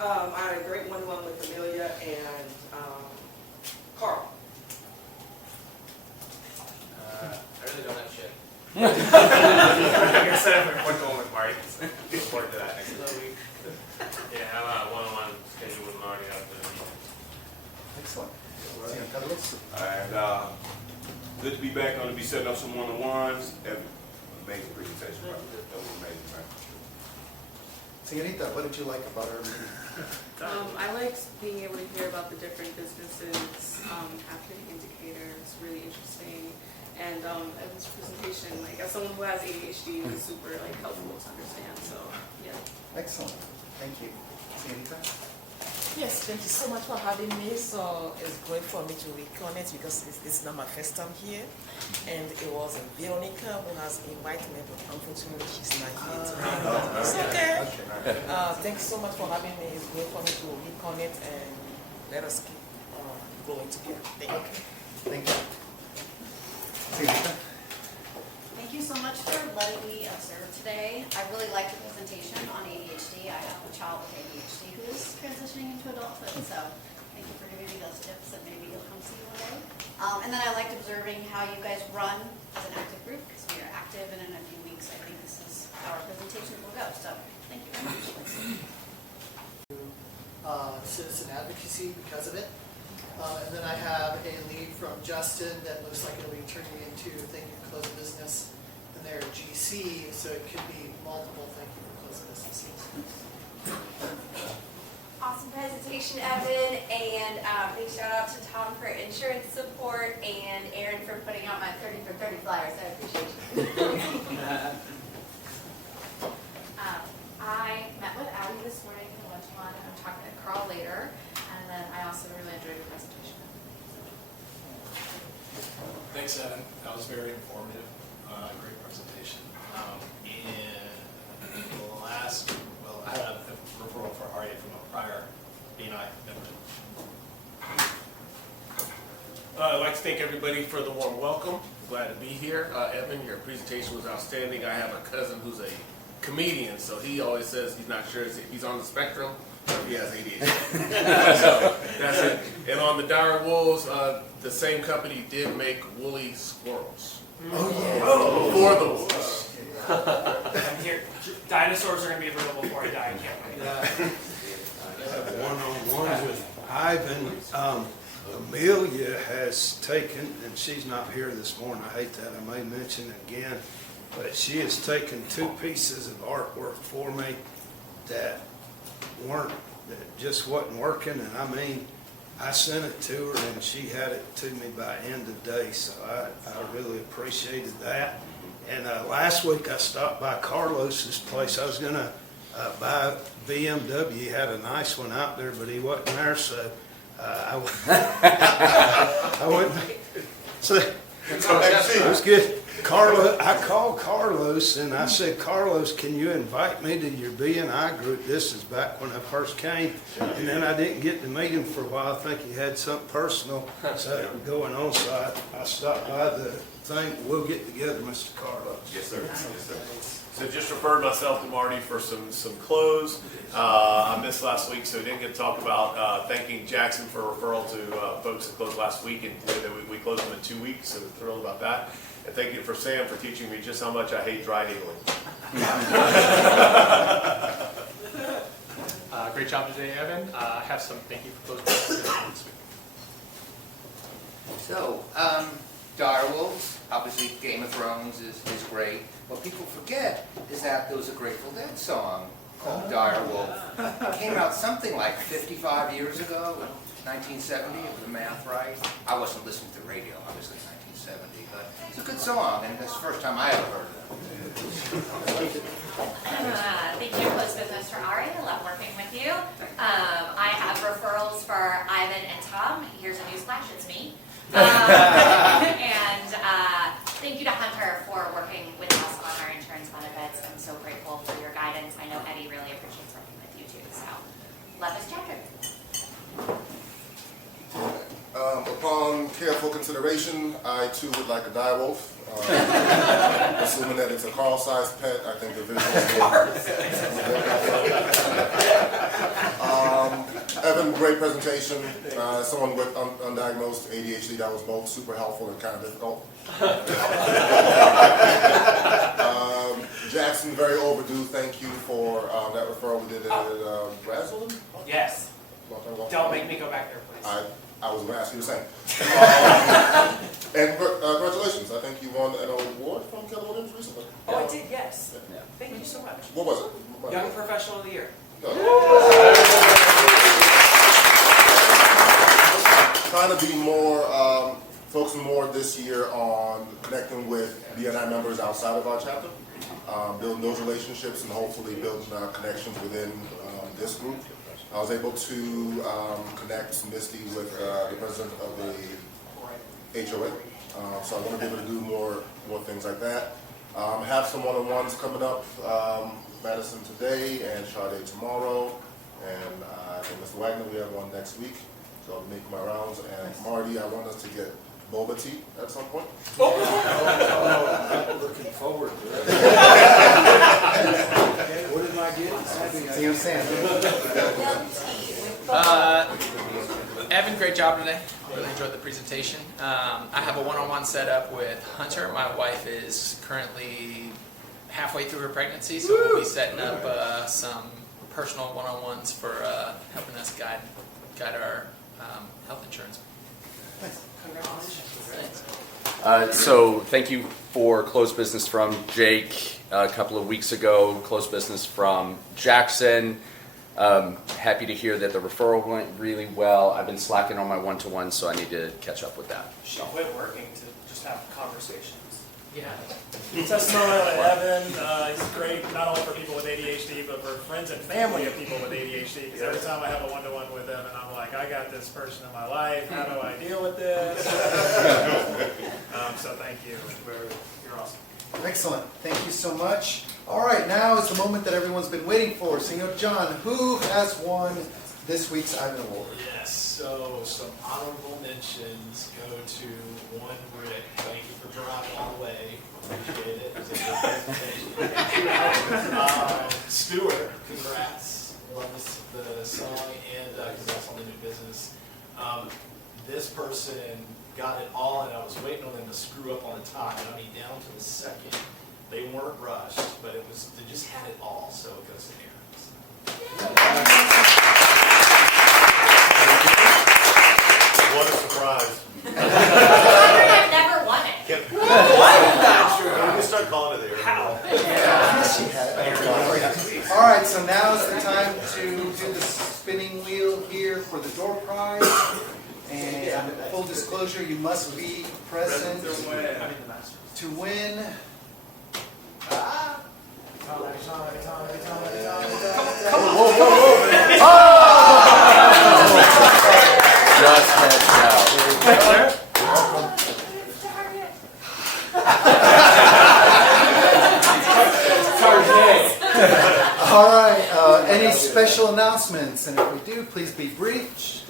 I had a great one-to-one with Amelia and Carl. I really don't have shit. I can set up a one-to-one with Marty. Look forward to that next week. Yeah, how about one-on-one schedule with Marty after the meeting? Excellent. And good to be back. Going to be setting up some one-on-ones. Amazing presentation, bro. That was amazing, man. Señorita, what did you like about our meeting? I liked being able to hear about the different businesses happening in Decatur. It's really interesting. And Evan's presentation, like as someone who has ADHD, was super helpful to understand. So yeah. Excellent. Thank you. Señorita? Yes, thank you so much for having me. So it's great for me to reconnect because it's not my first time here. And it was Veronica who has invited me, but unfortunately she's not here today. It's okay. Thanks so much for having me. It's great for me to reconnect and let us keep going together. Thank you. Thank you. Señorita? Thank you so much for letting me observe today. I really liked the presentation on ADHD. I have a child with ADHD who is transitioning into adulthood, so Thank you for giving me those tips, and maybe you'll come see one day. And then I liked observing how you guys run as an active group, because we are active, and in a few weeks, I think this is how our presentation will go. So thank you very much. Citizen advocacy because of it. And then I have a lead from Justin that looks like it'll be turning into thank you for closing business, and they're GC, so it could be multiple thank you for closing businesses. Awesome presentation, Evan, and big shout out to Tom for insurance support and Aaron for putting out my 30 for 30 flyers. I appreciate you. I met with Abby this morning for lunch one, and I'm talking to Carl later, and then I also really enjoyed your presentation. Thanks, Evan. That was very informative. Great presentation. And I had a referral for Aria from a prior BNI member. I'd like to thank everybody for the warm welcome. Glad to be here. Evan, your presentation was outstanding. I have a cousin who's a comedian, so he always says he's not sure if he's on the spectrum or if he has ADHD. So that's it. And on the dire wolves, the same company did make woolly squirrels. Oh, For the wolves. I'm here. Dinosaurs are going to be available before I die. I can't wait. One-on-one with Ivan. Amelia has taken, and she's not here this morning, I hate that, I may mention it again, but she has taken 2 pieces of artwork for me that just wasn't working, and I mean, I sent it to her and she had it to me by end of day, so I really appreciated that. And last week I stopped by Carlos's place. I was going to buy a BMW. He had a nice one out there, but he wasn't there, so I wouldn't. So it was good. I called Carlos and I said, Carlos, can you invite me to your BNI group? This is back when I first came. And then I didn't get to meet him for a while. I think he had something personal going on, so I stopped by the thing. We'll get together, Mr. Carlos. Yes, sir. Yes, sir. So just referred myself to Marty for some clothes. I missed last week, so didn't get to talk about thanking Jackson for a referral to folks that closed last week, and we closed them in 2 weeks, so thrilled about that. And thank you for Sam for teaching me just how much I hate dry needling. Great job today, Evan. I have some thank you for closing this week. So, Direwolves, obviously Game of Thrones is great. What people forget is that there was a Grateful Dead song called Direwolf. It came out something like 55 years ago, 1970, if the math right. I wasn't listening to radio, obviously, in 1970, but it's a good song, and that's the first time I ever heard it. Thank you, Close Business for Ari. I love working with you. I have referrals for Ivan and Tom. Here's a newsflash, it's me. And thank you to Hunter for working with us on our insurance benefits. I'm so grateful for your guidance. I know Eddie really appreciates working with you too. So, love this chapter. Upon careful consideration, I too would like a direwolf. Assuming that it's a Carl-sized pet, I think the visuals Evan, great presentation. Someone with undiagnosed ADHD, that was both super helpful and kind of difficult. Jackson, very overdue. Thank you for that referral we did at Brazelton. Yes. Don't make me go back there, please. I was going to ask you the same. And congratulations. I think you won an award from Keller Williams recently. Oh, I did, yes. Yeah. Thank you so much. What was it? Young Professional of the Year. Trying to be more, focusing more this year on connecting with BNI members outside of our chapter, building those relationships and hopefully building connections within this group. I was able to connect Misty with the president of the HOA, so I want to be able to do more things like that. Have some one-on-ones coming up, Madison today and Sade tomorrow, and I think Mr. Wagner, we have one next week, so I'll make my rounds. And Marty, I want us to get boba tea at some point. I'm looking forward to it. What am I getting? See what I'm saying? Evan, great job today. Really enjoyed the presentation. I have a one-on-one set up with Hunter. My wife is currently halfway through her pregnancy, so we'll be setting up some personal one-on-ones for helping us guide our health insurance. So thank you for closed business from Jake a couple of weeks ago, closed business from Jackson. Happy to hear that the referral went really well. I've been slacking on my one-to-one, so I need to catch up with that. She quit working to just have conversations. Yeah. Testimonial at Evan, he's great not only for people with ADHD, but for friends and family of people with ADHD. Because every time I have a one-to-one with them, and I'm like, I got this person in my life. How do I deal with this? So thank you. You're awesome. Excellent. Thank you so much. All right, now is the moment that everyone's been waiting for. Senor John, who has won this week's Ivan Award? Yes, so some honorable mentions go to one Rick. Thank you for driving all the way. Appreciate it. It was a good presentation. Stuart, congrats. Love the song and congrats on the new business. This person got it all, and I was waiting on them to screw up on the time. I mean, down to the second. They weren't rushed, but they just had it all. So it goes to Aaron. What a surprise. I've never won it. What? Sure. You can start calling it there. How? All right, so now is the time to do the spinning wheel here for the door prize. And full disclosure, you must be present to win. Just heads out. All right, any special announcements? And if we do, please be brief.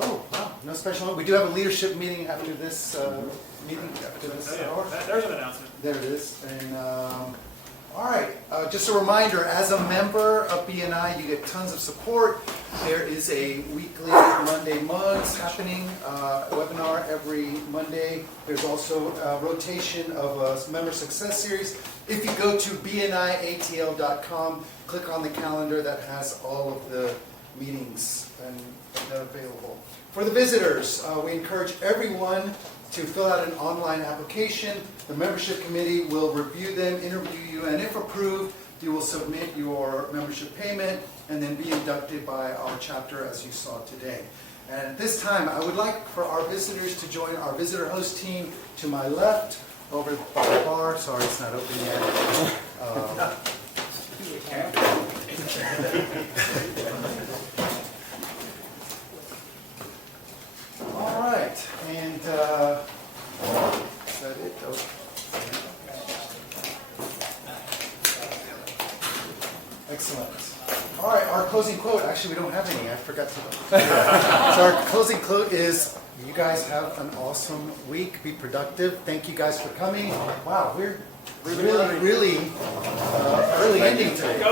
Oh, wow, no special. We do have a leadership meeting after this meeting. After this hour. There's an announcement. There it is. And all right, just a reminder: as a member of BNI, you get tons of support. There is a weekly Monday Mugs happening, webinar every Monday. There's also a rotation of a member success series. If you go to bniatl.com, click on the calendar that has all of the meetings and they're available. For the visitors, we encourage everyone to fill out an online application. The membership committee will review them, interview you, and if approved, you will submit your membership payment and then be inducted by our chapter as you saw today. And at this time, I would like for our visitors to join our visitor host team to my left over by the bar. Sorry, it's not open yet. All right, and is that it? Oh. Excellent. All right, our closing quote. Actually, we don't have any. I forgot to. So our closing quote is, you guys have an awesome week. Be productive. Thank you guys for coming. Wow, we're really early ending today.